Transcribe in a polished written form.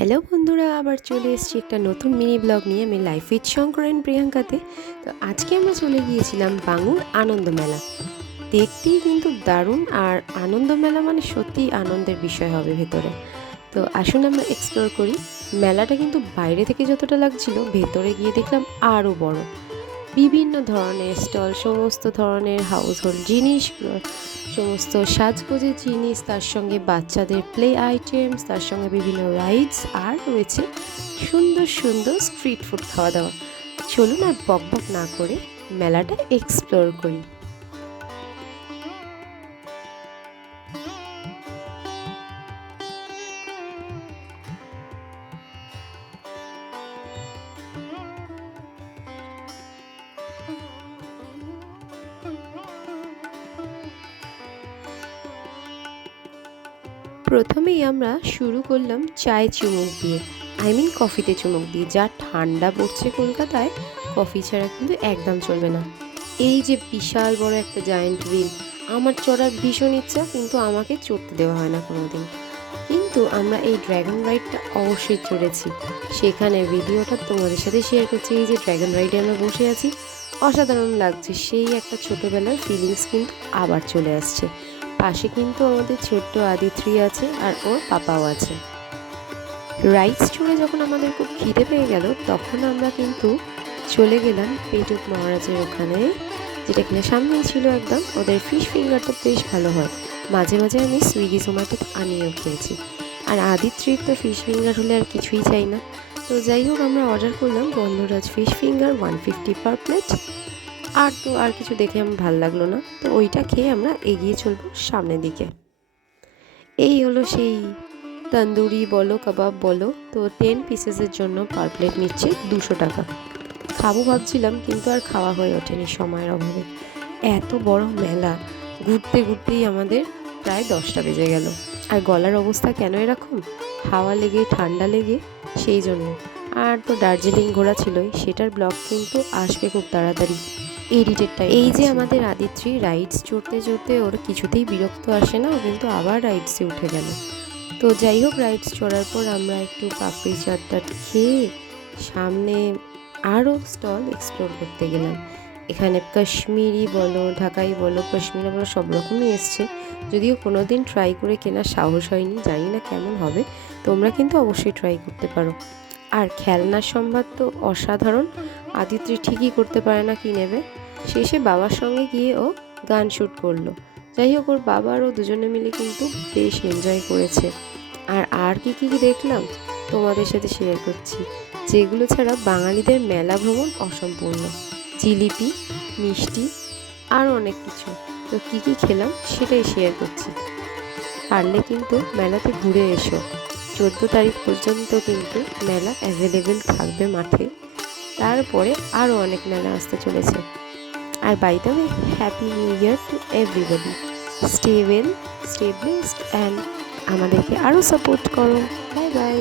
Hello বন্ধুরা, আবার চলে এসেছি একটা নতুন মিনি ব্লগ নিয়ে। আমি লাইফ উইথ শঙ্কর অ্যান্ড প্রিয়াঙ্কাতে। তো আজকে আমরা চলে গিয়েছিলাম বাঙুর আনন্দ মেলা। দেখতেই কিন্তু দারুণ, আর আনন্দ মেলা মানে সত্যিই আনন্দের বিষয় হবে ভেতরে। তো আসুন আমরা এক্সপ্লোর করি। মেলাটা কিন্তু বাইরে থেকে যতটা লাগছিল, ভেতরে গিয়ে দেখলাম আরও বড়। বিভিন্ন ধরনের স্টল, সমস্ত ধরনের হাউস হোল্ড জিনিসগুলো, সমস্ত সাজগোজের জিনিস, তার সঙ্গে বাচ্চাদের প্লে আইটেমস, তার সঙ্গে বিভিন্ন রাইডস, আর রয়েছে সুন্দর সুন্দর স্ট্রিট ফুড খাওয়া দাওয়া। চলুন আর বক বক না করে মেলাটা এক্সপ্লোর করি। প্রথমেই আমরা শুরু করলাম চায়ে চুমুক দিয়ে, কফিতে চুমুক দিয়ে। যা ঠান্ডা পড়ছে কলকাতায়, কফি ছাড়া কিন্তু একদম চলবে না। এই যে বিশাল বড় একটা জায়ান্ট হুইল, আমার চড়ার ভীষণ ইচ্ছা, কিন্তু আমাকে চড়তে দেওয়া হয় না কোনোদিন। কিন্তু আমরা এই ড্র্যাগন রাইডটা অবশ্যই চড়েছি। সেখানে ভিডিওটা তোমাদের সাথে শেয়ার করছি। এই যে ড্র্যাগন রাইডে আমরা বসে আছি, অসাধারণ লাগছে। সেই একটা ছোটোবেলার ফিলিংস কিন্তু আবার চলে আসছে। পাশে কিন্তু আমাদের ছোট্ট আদিত্রি আছে, আর ওর পাপাও আছে। রাইডস চড়ে যখন আমাদের খুব খিদে পেয়ে গেল, তখন আমরা কিন্তু চলে গেলাম পেটুক মহারাজের ওখানে, যেটা কিনা সামনেই ছিল একদম। ওদের ফিশ ফিঙ্গারটা বেশ ভালো হয়। মাঝে মাঝে আমি সুইগি জোম্যাটো আনিয়েও খেয়েছি। আর আদিত্রির তো ফিশ ফিঙ্গার হলে আর কিছুই চাই না। তো যাই হোক, আমরা অর্ডার করলাম গন্ধরাজ ফিশ ফিঙ্গার 150 পার প্লেট। আর কিছু দেখে আমার ভালো লাগলো না, তো ওইটা খেয়ে আমরা এগিয়ে চলবো সামনের দিকে। এই হলো সেই তন্দুরি বলো, কাবাব বলো, তো 10 পিসেসের জন্য পার প্লেট নিচ্ছে 200 টাকা। খাবো ভাবছিলাম, কিন্তু আর খাওয়া হয়ে ওঠেনি সময়ের অভাবে। এত বড় মেলা, ঘুরতে ঘুরতেই আমাদের প্রায় 10টা বেজে গেল। আর গলার অবস্থা কেন এরকম, হাওয়া লেগে ঠান্ডা লেগে, সেই জন্য। আর তো দার্জিলিং ঘোরা ছিলই, সেটার ব্লগ কিন্তু আসবে খুব তাড়াতাড়ি এডিটেড টাইম। এই যে আমাদের আদিত্রি রাইডস চড়তে চড়তে ওর কিছুতেই বিরক্ত আসে না, ও কিন্তু আবার রাইডসে উঠে গেল। তো যাই হোক, রাইডস চড়ার পর আমরা একটু পাপড়ি চাটটা খেয়ে সামনে আরও স্টল এক্সপ্লোর করতে গেলাম। এখানে কাশ্মীরি বলো, ঢাকাই বলো, পশমিনা বলো, সব রকমই এসছে। যদিও কোনো দিন ট্রাই করে কেনার সাহস হয়নি, জানি না কেমন হবে। তোমরা কিন্তু অবশ্যই ট্রাই করতে পারো। আর খেলনার সম্ভার তো অসাধারণ। আদিত্রি ঠিকই করতে পারে না কি নেবে। শেষে বাবার সঙ্গে গিয়ে ও গান শ্যুট করলো। যাই হোক, ওর বাবা আর ও দুজনে মিলে কিন্তু বেশ এনজয় করেছে। আর কি দেখলাম তোমাদের সাথে শেয়ার করছি, যেগুলো ছাড়া বাঙালিদের মেলা ভ্রমণ অসম্পূর্ণ। জিলিপি, মিষ্টি, আরও অনেক কিছু। তো কী খেলাম সেটাই শেয়ার করছি। পারলে কিন্তু মেলাতে ঘুরে এসো। 14 তারিখ পর্যন্ত কিন্তু মেলা অ্যাভেলেবেল থাকবে মাঠে। তারপরে আরও অনেক মেলা আসতে চলেছে। আর by the way, happy new year to everybody. Stay well, stay blessed, and আমাদেরকে আরও সাপোর্ট করো। Bye by.